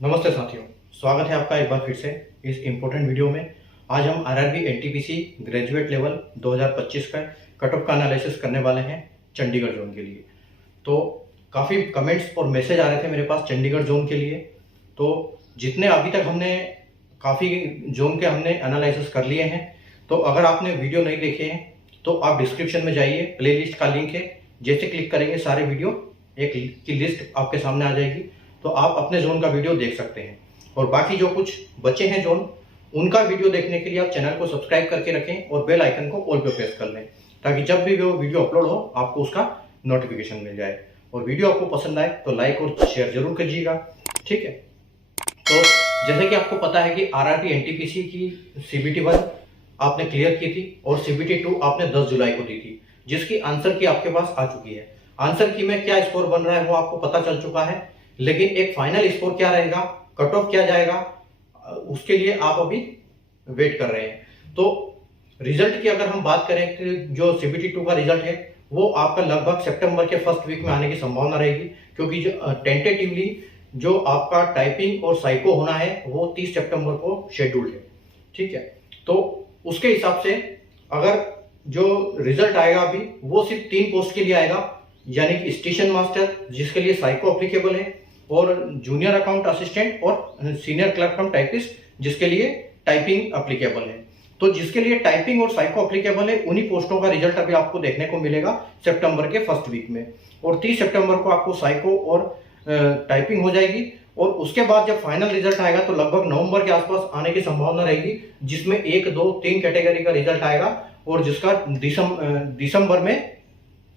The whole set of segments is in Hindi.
नमस्ते साथियों, स्वागत है आपका एक बार फिर से इस इम्पोर्टेंट वीडियो में। आज हम आरआरबी एनटीपीसी ग्रेजुएट लेवल 2025 का कट ऑफ का एनालिसिस करने वाले हैं चंडीगढ़ जोन के लिए। तो काफ़ी कमेंट्स और मैसेज आ रहे थे मेरे पास चंडीगढ़ जोन के लिए। तो जितने अभी तक हमने काफ़ी जोन के हमने एनालिसिस कर लिए हैं। तो अगर आपने वीडियो नहीं देखे हैं तो आप डिस्क्रिप्शन में जाइए, प्लेलिस्ट का लिंक है, जैसे क्लिक करेंगे सारे वीडियो एक की लिस्ट आपके सामने आ जाएगी। तो आप अपने जोन का वीडियो देख सकते हैं। और बाकी जो कुछ बचे हैं जोन, उनका वीडियो देखने के लिए आप चैनल को सब्सक्राइब करके रखें और बेल आइकन को ऑल पे प्रेस कर लें, ताकि जब भी वो वीडियो अपलोड हो आपको उसका नोटिफिकेशन मिल जाए। और वीडियो आपको पसंद आए तो लाइक और शेयर जरूर कीजिएगा, ठीक है। तो जैसे कि आपको पता है कि आरआरबी एनटीपीसी की सीबीटी 1 आपने क्लियर की थी और सीबीटी 2 आपने 10 जुलाई को दी थी, जिसकी आंसर की आपके पास आ चुकी है। आंसर की में क्या स्कोर बन रहा है वो आपको पता चल चुका है, लेकिन एक फाइनल स्कोर क्या रहेगा, कट ऑफ क्या जाएगा, उसके लिए आप अभी वेट कर रहे हैं। तो रिजल्ट की अगर हम बात करें कि जो सीबीटी 2 का रिजल्ट है वो आपका लगभग सितंबर के फर्स्ट वीक में आने की संभावना रहेगी, क्योंकि जो टेंटेटिवली जो आपका टाइपिंग और साइको होना है वो 30 सितंबर को शेड्यूल्ड है, ठीक है। तो उसके हिसाब से अगर जो रिजल्ट आएगा अभी वो सिर्फ 3 पोस्ट के लिए आएगा, यानी कि स्टेशन मास्टर जिसके लिए साइको अप्लीकेबल है, और जूनियर अकाउंट असिस्टेंट और सीनियर क्लर्क कम टाइपिस्ट जिसके लिए टाइपिंग अप्लीकेबल है। तो जिसके लिए टाइपिंग और साइको अप्लीकेबल है उन्हीं पोस्टों का रिजल्ट अभी आपको देखने को मिलेगा सितंबर के फर्स्ट वीक में। और 30 सितंबर को आपको साइको और टाइपिंग हो जाएगी। और उसके बाद जब फाइनल रिजल्ट आएगा तो लगभग नवंबर के आसपास आने की संभावना रहेगी, जिसमें 1, 2, 3 कैटेगरी का रिजल्ट आएगा और जिसका दिसंबर में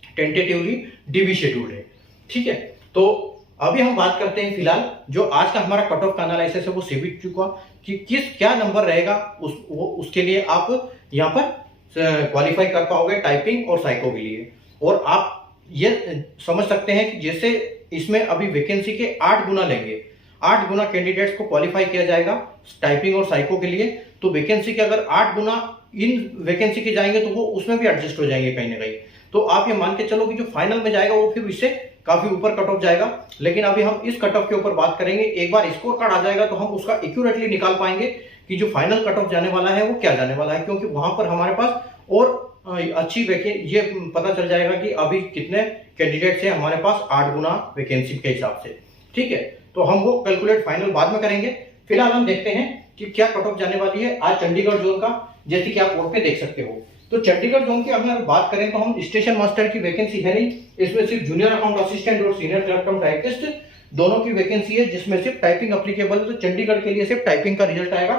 टेंटेटिवली डीबी शेड्यूल है, ठीक है। तो अभी हम बात करते हैं फिलहाल जो आज का हमारा कट ऑफ का एनालिसिस है वो सीबीटी का कि क्या नंबर रहेगा उसके लिए आप यहाँ पर क्वालिफाई कर पाओगे टाइपिंग और साइको के लिए। और आप ये समझ सकते हैं कि जैसे इसमें अभी वैकेंसी के 8 गुना लेंगे, 8 गुना कैंडिडेट्स को क्वालिफाई किया जाएगा टाइपिंग और साइको के लिए। तो वैकेंसी के अगर 8 गुना इन वैकेंसी के जाएंगे तो वो उसमें भी एडजस्ट हो जाएंगे कहीं ना कहीं। तो आप ये मान के चलो कि जो फाइनल में जाएगा वो फिर इससे काफी ऊपर कट ऑफ जाएगा। लेकिन अभी हम इस कट ऑफ के ऊपर बात करेंगे। एक बार स्कोर कार्ड आ जाएगा तो हम उसका एक्यूरेटली निकाल पाएंगे कि जो फाइनल कट ऑफ जाने वाला है वो क्या जाने वाला है, क्योंकि वहां पर हमारे पास और अच्छी ये पता चल जाएगा कि अभी कितने कैंडिडेट्स हैं हमारे पास 8 गुना वैकेंसी के हिसाब से, ठीक है। तो हम वो कैलकुलेट फाइनल बाद में करेंगे। फिलहाल हम देखते हैं कि क्या कट ऑफ जाने वाली है आज चंडीगढ़ जोन का, जैसे कि आप बोर्ड पे देख सकते हो। तो चंडीगढ़ जोन की अगर बात करें तो हम स्टेशन मास्टर की वैकेंसी है नहीं, इसमें सिर्फ जूनियर अकाउंट असिस्टेंट और सीनियर क्लर्क कम टाइपिस्ट दोनों की वैकेंसी है, जिसमें सिर्फ टाइपिंग अप्लीकेबल है। तो चंडीगढ़ के लिए सिर्फ टाइपिंग का रिजल्ट आएगा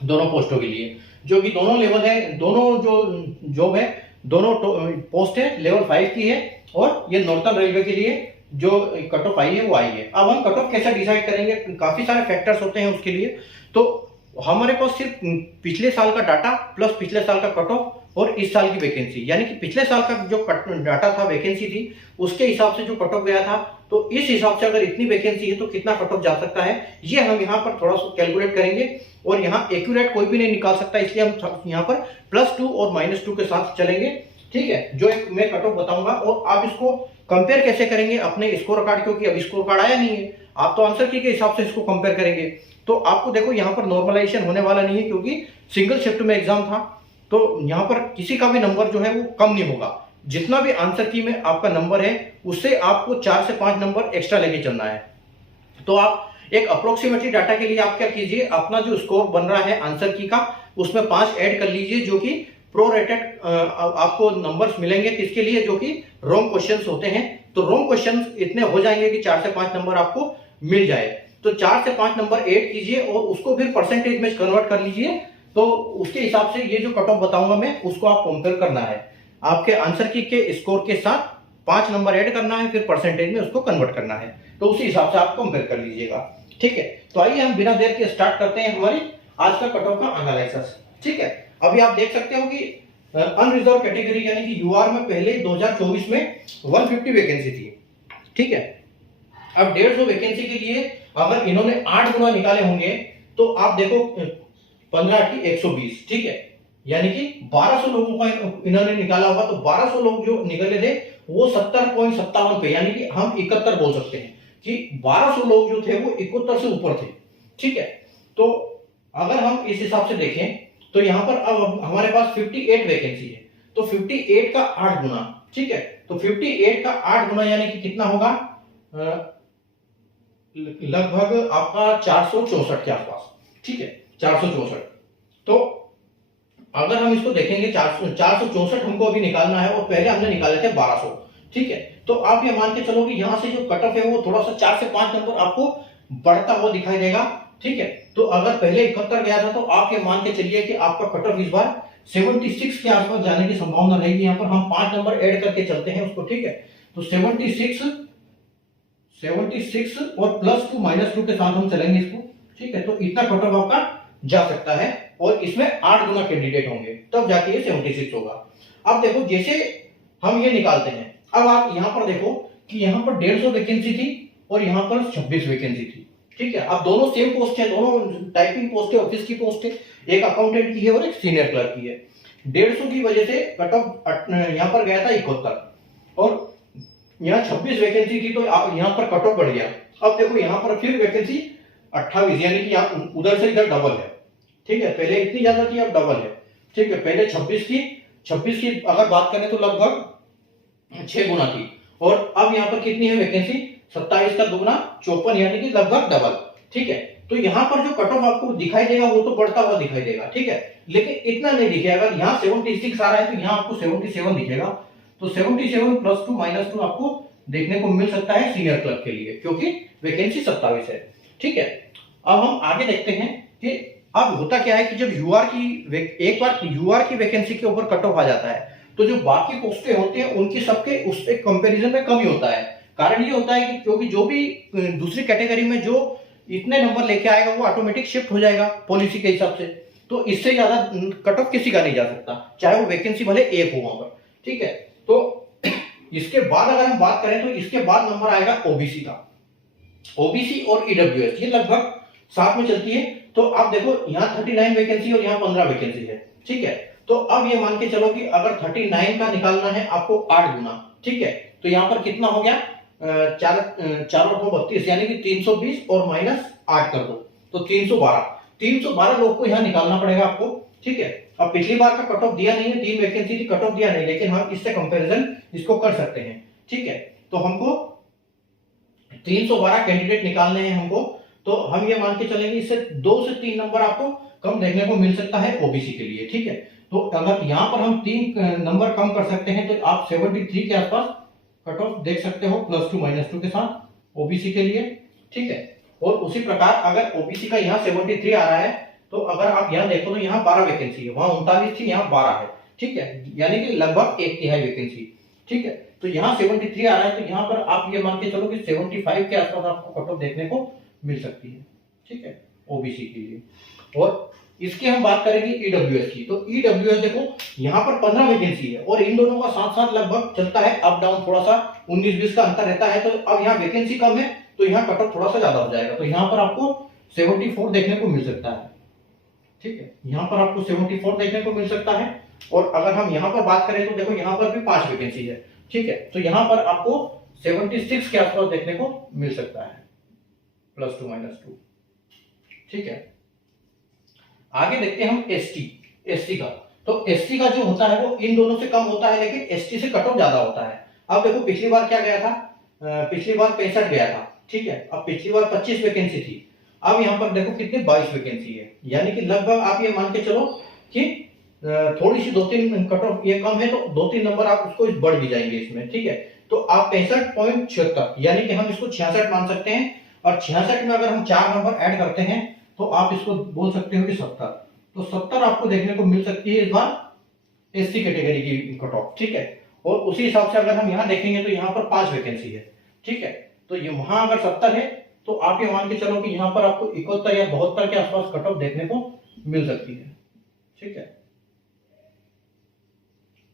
दोनों पोस्टों के लिए, जो कि दोनों लेवल है, दोनों जो जॉब है, दोनों पोस्ट है लेवल 5 की है। और ये नॉर्थन रेलवे के लिए जो कट ऑफ आई है वो आई है। अब हम कट ऑफ कैसे डिसाइड करेंगे, काफी सारे फैक्टर्स होते हैं उसके लिए। तो हमारे पास सिर्फ पिछले साल का डाटा प्लस पिछले साल का कट ऑफ और इस साल की वैकेंसी, यानी कि पिछले साल का जो डाटा था वैकेंसी थी उसके हिसाब से जो कट ऑफ गया था, तो इस हिसाब से अगर इतनी वैकेंसी है तो कितना कट ऑफ जा सकता है, ये हम यहाँ पर थोड़ा सा कैलकुलेट करेंगे। और यहाँ एक्यूरेट कोई भी नहीं निकाल सकता, इसलिए हम यहाँ पर +2 और -2 के साथ चलेंगे, ठीक है। जो एक मैं कट ऑफ बताऊंगा और आप इसको कंपेयर कैसे करेंगे अपने स्कोर कार्ड, क्योंकि अभी स्कोर कार्ड आया नहीं है, आप तो आंसर की के हिसाब से इसको कंपेयर करेंगे। तो आपको देखो यहाँ पर नॉर्मलाइजेशन होने वाला नहीं है, क्योंकि सिंगल शिफ्ट में एग्जाम था। तो यहाँ पर किसी का भी नंबर जो है वो कम नहीं होगा, जितना भी आंसर की में आपका नंबर है उससे आपको 4 से 5 नंबर एक्स्ट्रा लेके चलना है। तो आप एक अप्रोक्सीमेटली डाटा के लिए आप क्या कीजिए, अपना जो स्कोर बन रहा है आंसर की का उसमें 5 ऐड कर लीजिए, जो कि प्रोरेटेड आपको नंबर्स मिलेंगे किसके लिए, जो कि रॉन्ग क्वेश्चंस होते हैं। तो रॉन्ग क्वेश्चंस इतने हो जाएंगे कि 4 से 5 नंबर आपको मिल जाए। तो 4 से 5 नंबर ऐड कीजिए और उसको फिर परसेंटेज में कन्वर्ट कर लीजिए। तो उसके हिसाब से ये जो कट ऑफ बताऊंगा मैं उसको आप कंपेयर करना है, आपके आंसर की के स्कोर के साथ 5 नंबर ऐड करना है, फिर परसेंटेज में उसको कन्वर्ट करना है। तो उसी हिसाब से आप कंपेयर कर लीजिएगा, ठीक है। तो आइए हम बिना देर के स्टार्ट करते हैं हमारी आज का कट ऑफ का एनालिसिस, ठीक है। अभी आप देख सकते हो कि अनरिजर्व कैटेगरी यानी कि यूआर में पहले 2024 में 150 वैकेंसी थी, ठीक है। अब 150 वैकेंसी के लिए अगर इन्होंने 8 गुना निकाले होंगे तो आप देखो 15 की 120, ठीक है, यानी कि 1200 लोगों का इन्होंने निकाला होगा। तो 1200 लोग जो निकले थे वो 70.57 पे, यानी कि हम 71 बोल सकते हैं कि 1200 लोग जो थे वो 71 से ऊपर थे। ठीक है, तो अगर हम इस हिसाब से देखें तो यहाँ पर अब हमारे पास 58 वैकेंसी है, तो 58 का 8 गुना। ठीक है, तो 58 का 8 गुना यानी कि कितना होगा, लगभग आपका 464 के आसपास। ठीक है, 464। तो अगर हम इसको देखेंगे 464 हमको अभी निकालना है और पहले हमने निकाले थे 1200। ठीक है, तो आप ये मान के चलो कि यहाँ से जो कट ऑफ है वो थोड़ा सा 4 से 5 नंबर आपको बढ़ता हुआ दिखाई देगा। ठीक है, तो अगर पहले 71 गया था तो आप ये मान के चलिए कि आपका कट ऑफ इस बार 76 के आसपास जाने की संभावना रहेगी। यहाँ पर हम 5 नंबर ऐड करके चलते हैं उसको। ठीक है, तो 76 और +2 -2 के साथ हम चलेंगे इसको। ठीक है, तो इतना कट ऑफ आपका जा सकता है और इसमें 8 गुना कैंडिडेट होंगे, तब जाके ये 76 होगा। अब देखो जैसे हम ये निकालते हैं, अब आप यहां पर देखो कि यहां पर 150 वैकेंसी थी और यहां पर 26 वैकेंसी थी। ठीक है, अब दोनों सेम पोस्ट है, दोनों टाइपिंग पोस्ट है, ऑफिस की पोस्ट है, एक अकाउंटेंट की है और एक सीनियर क्लर्क की है। 150 की वजह से कट ऑफ यहां पर गया था 71 और यहाँ 26 वैकेंसी थी, तो यहाँ पर कट ऑफ बढ़ गया। अब देखो यहाँ पर फिर वैकेंसी 28, यानी कि यहाँ उधर से इधर डबल है। ठीक है, पहले इतनी ज्यादा थी, अब डबल है। ठीक है, पहले 26 की अगर बात करें तो लगभग 6 गुना थी और अब यहाँ पर कितनी है वैकेंसी, 27 का 2 गुना 54, यानी कि लगभग डबल। ठीक है, तो यहाँ पर जो कट ऑफ आपको दिखाई देगा वो तो बढ़ता हुआ दिखाई देगा। ठीक है, लेकिन इतना नहीं दिखेगा। अगर यहाँ 76 आ रहा है तो यहाँ आपको 77 दिखेगा, तो 77 +2 -2 आपको देखने को मिल सकता है सीनियर क्लर्क के लिए, क्योंकि वैकेंसी 27 है। ठीक है, अब हम आगे देखते हैं कि अब होता क्या है कि जब एक बार यूआर की वैकेंसी के ऊपर कट ऑफ आ जाता है तो जो बाकी पोस्टें होती हैं उनकी सबके उस कंपैरिजन में कम ही होता है। कारण ये होता है कि क्योंकि जो भी दूसरी कैटेगरी में जो इतने नंबर लेके आएगा वो ऑटोमेटिक शिफ्ट हो जाएगा पॉलिसी के हिसाब से, तो इससे ज्यादा कट ऑफ किसी का नहीं जा सकता, चाहे वो वैकेंसी भले एक हो वहां पर। ठीक है, तो इसके बाद अगर हम बात करें तो इसके बाद नंबर आएगा ओबीसी का। ओबीसी और ईडब्ल्यूएस ये लगभग साथ में चलती है। तो आप देखो यहाँ 39 वैकेंसी और यहाँ 15 वैकेंसी है। ठीक है, तो अब ये मान के चलो कि अगर 39 का निकालना है आपको 8 गुना। ठीक है, तो यहाँ पर कितना हो गया, 4 यानी कि 320 और -8 कर दो तो 312 लोग को यहाँ निकालना पड़ेगा आपको। ठीक है, अब पिछली बार का कट ऑफ दिया नहीं है, 3 वैकेंसी थी, कट ऑफ दिया नहीं, लेकिन हम इससे कंपैरिजन इसको कर सकते हैं। ठीक है, तो हमको 312 कैंडिडेट निकालने हैं हमको, तो हम ये मान के चलेंगे इससे 2 से 3 नंबर आपको कम देखने को मिल सकता है ओबीसी के लिए। ठीक है, तो अगर यहाँ पर हम 3 नंबर कम कर सकते हैं तो आप 73 के आसपास कट ऑफ देख सकते हो, +2 -2 के साथ ओबीसी के लिए। ठीक है, और उसी प्रकार अगर ओबीसी का यहाँ 73 आ रहा है तो अगर आप यहाँ देखो तो यहाँ 12 वैकेंसी है, वहां 39 थी, यहाँ 12 है। ठीक है, यानी कि लगभग 1/3 वैकेंसी। ठीक है, तो यहाँ 73 आ रहा है, तो यहाँ पर आप ये मान के चलो कि 75 के आसपास आपको कट ऑफ देखने को मिल सकती है। ठीक है, ओबीसी के लिए। और इसकी हम बात करेंगे ईडब्ल्यूएस की, तो ईडब्ल्यूएस देखो यहाँ पर 15 वैकेंसी है और इन दोनों का साथ साथ लगभग चलता है अप डाउन, थोड़ा सा 19-20 का अंतर रहता है। तो अब यहाँ वैकेंसी कम है तो यहाँ कट ऑफ थोड़ा सा ज्यादा हो जाएगा, तो यहाँ पर आपको 74 देखने को मिल सकता है। ठीक है, यहाँ पर आपको 74 देखने को मिल सकता है। और अगर हम यहाँ पर बात करें तो देखो यहाँ पर भी 5 वैकेंसी है। ठीक है, तो यहाँ पर आपको 76 के आसपास देखने को मिल सकता है, +2 -2। ठीक है, आगे देखते हैं हम एसटी का। तो एसटी का जो होता है वो इन दोनों से कम होता है, लेकिन एसटी से कट ऑफ ज्यादा होता है। अब देखो पिछली बार क्या गया था, पिछली बार 65 गया था। ठीक है, अब पिछली बार 25 वैकेंसी थी, अब यहाँ पर देखो कितनी 22 वैकेंसी है, यानी कि लगभग आप ये मान के चलो कि थोड़ी सी 2-3 कट ऑफ ये कम है, तो 2-3 नंबर आप उसको बढ़ भी जाएंगे इसमें। ठीक है, तो आप 65.76 यानी कि हम इसको 66 मान सकते हैं, और 66 में अगर हम 4 नंबर ऐड करते हैं तो आप इसको बोल सकते हो कि 70, तो 70 आपको देखने को मिल सकती है इस बार एससी कैटेगरी की कट ऑफ। ठीक है, और उसी हिसाब से अगर हम यहाँ देखेंगे तो यहाँ पर 5 वैकेंसी है। ठीक है, तो ये वहां अगर 70 है तो आप ये मान के चलो कि यहाँ पर आपको 71 या 72 के आसपास कट ऑफ देखने को मिल सकती है। ठीक है,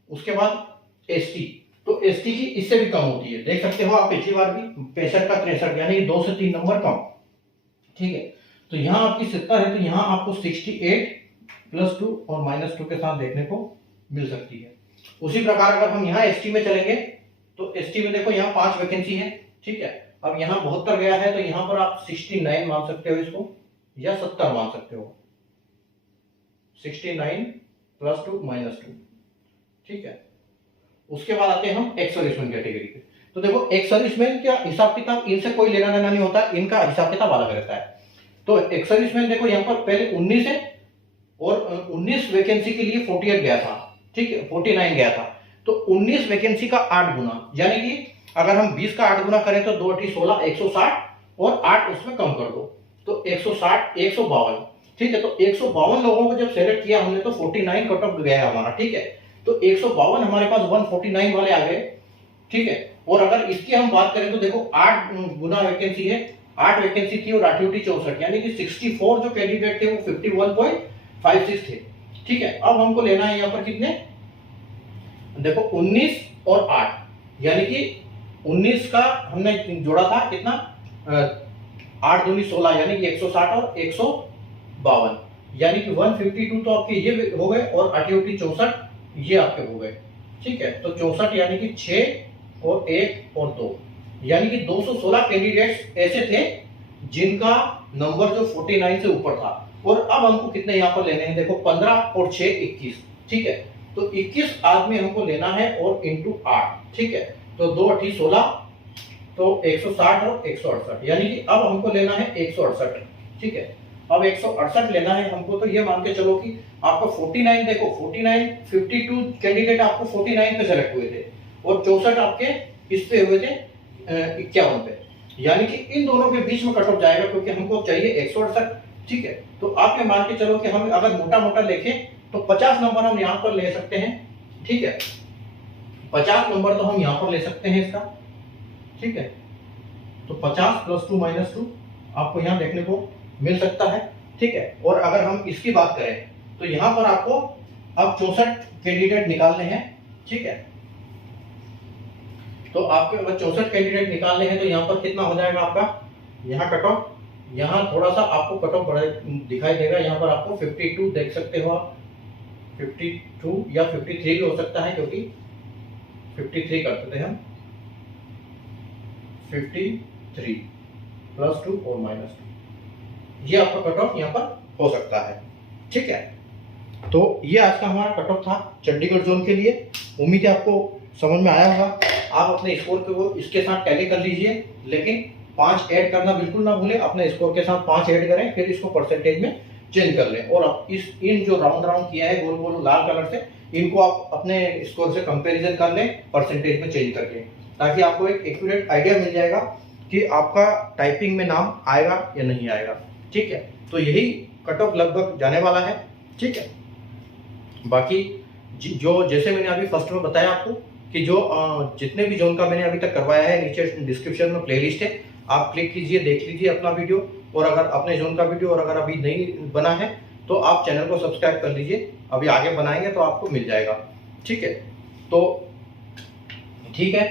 उसके बाद एसटी, तो एसटी की इससे भी कम होती है, देख सकते हो आप पिछली बार भी 65 का 63, यानी 2 से 3 नंबर कम। ठीक है, तो यहाँ आपकी 70 है, तो यहाँ आपको 68 +2 और -2 के साथ देखने को मिल सकती है। उसी प्रकार अगर हम यहाँ एसटी में चलेंगे तो एसटी में देखो यहाँ 5 वैकेंसी है। ठीक है, अब यहाँ 72 गया है, तो यहाँ पर आप 69 मान सकते हो इसको, या 70 मान सकते हो। 69 + 2 - 2, ठीक है। उसके बाद आते हैं हम एक्स सर्विसमैन कैटेगरी पे। तो देखो एक्स सर्विसमैन का हिसाब किताब इनसे कोई लेना देना नहीं होता, इनका हिसाब किताब अलग रहता है। तो एक्स सर्विसमैन देखो यहाँ पर पहले 19 है, और 19 वैकेंसी के लिए 48 गया था, ठीक है, 49 गया था। तो 19 वैकेंसी का 8 गुना, यानी कि अगर हम 20 का 8 गुना करें तो 2 × 16 160, और 8 उसमें कम कर दो तो 160 152, ठीक है। तो 152 लोगों को जब सेलेक्ट किया हमने तो 49 कट ऑफ गया हमारा, ठीक है। तो 152 हमारे पास 149 वाले आ गए, ठीक है। और अगर इसकी हम बात करें तो देखो 8 गुना वैकेंसी है, 8 वैकेंसी थी और RTOT 64, यानी कि 64 जो कैंडिडेट थे वो 51.56 थे, ठीक है। अब हमको लेना है यहाँ पर कितने, देखो 19 और 8, यानी कि 19 का हमने जोड़ा था कितना, 8 दूनी 16, यानी कि 160 और 152, यानी कि 152 तो आपके ये हो गए, और RTOT 64 ये आपके हो गए, ठीक है। तो 64 यानी कि 6 और 1 और 2, यानी कि 216 कैंडिडेट्स ऐसे थे जिनका नंबर जो 49 से ऊपर था। और अब हमको कितने यहाँ पर लेने हैं, देखो 15 और 6 21, ठीक है। तो 21 आदमी हमको लेना है और इंटू 8, ठीक है। तो 2 × 8 = 16, तो 160 और 168, यानी कि अब हमको लेना है 168, ठीक है। अब 168 लेना है हमको, तो ये मान के चलो कि आपको 49, देखो 49 52 कैंडिडेट आपको 49 पे सेलेक्ट हुए थे, और 64 आपके इस पे हुए थे 51 पे, यानी कि इन दोनों के बीच में कट ऑफ जाएगा, क्योंकि हमको चाहिए 168, ठीक है। तो आप ये मान के चलो कि हम अगर मोटा मोटा लिखें तो 50 नंबर हम यहाँ पर ले सकते हैं, ठीक है। 50 नंबर तो हम यहाँ पर ले सकते हैं इसका, ठीक है। तो 50 + 2 - 2 आपको यहाँ देखने को मिल सकता है, ठीक है। और अगर हम इसकी बात करें तो यहाँ पर आपको अब 64 कैंडिडेट निकालने हैं, ठीक है। तो आपके अगर 64 कैंडिडेट निकालने हैं तो यहाँ पर कितना हो जाएगा आपका, यहाँ कट ऑफ, यहाँ थोड़ा सा आपको कट ऑफ बड़ा दिखाई देगा, यहाँ पर आपको 52 देख सकते हो आप, 52 या 53 भी हो सकता है, क्योंकि 53 करते थे हम, 53 + 2 और -2, ये आपका कट ऑफ यहाँ पर हो सकता है, ठीक है। तो ये आज का हमारा कट ऑफ था चंडीगढ़ जोन के लिए। उम्मीद है आपको समझ में आया होगा। आप अपने स्कोर को इसके साथ टैली कर लीजिए, लेकिन 5 ऐड करना बिल्कुल ना भूलें। अपने स्कोर के साथ 5 ऐड करें, फिर इसको परसेंटेज में चेंज कर लें। और आप इन जो राउंड किया है गोल गोल लाल कलर से, इनको आप अपने स्कोर से कंपैरिजन कर लें परसेंटेज में चेंज करके, ताकि आपको एक एक्यूरेट आइडिया मिल जाएगा कि आपका टाइपिंग में नाम आएगा या नहीं आएगा, ठीक है। तो यही कट ऑफ लगभग जाने वाला है, ठीक है। बाकी जो जैसे मैंने अभी फर्स्ट में बताया आपको कि जो जितने भी जोन का मैंने अभी तक करवाया है, नीचे डिस्क्रिप्शन में प्लेलिस्ट है, आप क्लिक कीजिए, देख लीजिए अपना वीडियो। और अगर अपने जोन का वीडियो और अगर अभी नहीं बना है तो आप चैनल को सब्सक्राइब कर लीजिए, अभी आगे बनाएंगे तो आपको मिल जाएगा, ठीक है। तो ठीक है,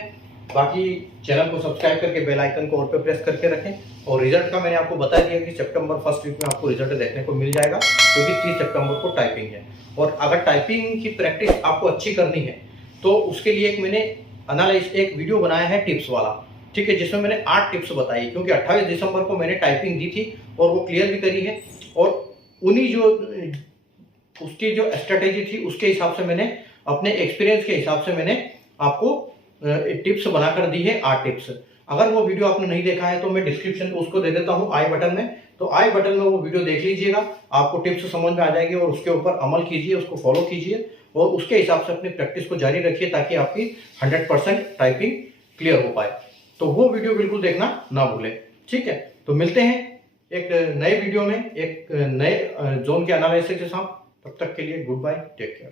बाकी चैनल को सब्सक्राइब करके बेल आइकन को ऑल पे प्रेस करके रखें। और रिजल्ट का मैंने आपको बता दिया कि सितंबर फर्स्ट वीक में आपको रिजल्ट देखने को मिल जाएगा, क्योंकि 30 सितंबर को टाइपिंग है। और अगर टाइपिंग की प्रैक्टिस आपको अच्छी करनी है तो उसके लिए मैंने एक वीडियो बनाया है टिप्स वाला, ठीक है, जिसमें मैंने 8 टिप्स बताई, क्योंकि 28 दिसंबर को मैंने टाइपिंग दी थी और वो क्लियर भी करी है। और उन्हीं जो उसकी जो स्ट्रेटेजी थी उसके हिसाब से मैंने अपने एक्सपीरियंस के हिसाब से मैंने आपको टिप्स बनाकर दी है, 8 टिप्स। अगर वो वीडियो आपने नहीं देखा है तो मैं डिस्क्रिप्शन उसको दे देता हूँ आई बटन में, तो आई बटन में वो वीडियो देख लीजिएगा, आपको टिप्स समझ में आ जाएगी और उसके ऊपर अमल कीजिए, उसको फॉलो कीजिए और उसके हिसाब से अपनी प्रैक्टिस को जारी रखिए, ताकि आपकी 100% टाइपिंग क्लियर हो पाए। तो वो वीडियो बिल्कुल देखना ना भूलें, ठीक है। तो मिलते हैं एक नए वीडियो में एक नए जोन के एनालिसिस के साथ। तब तक के लिए गुड बाय, टेक केयर।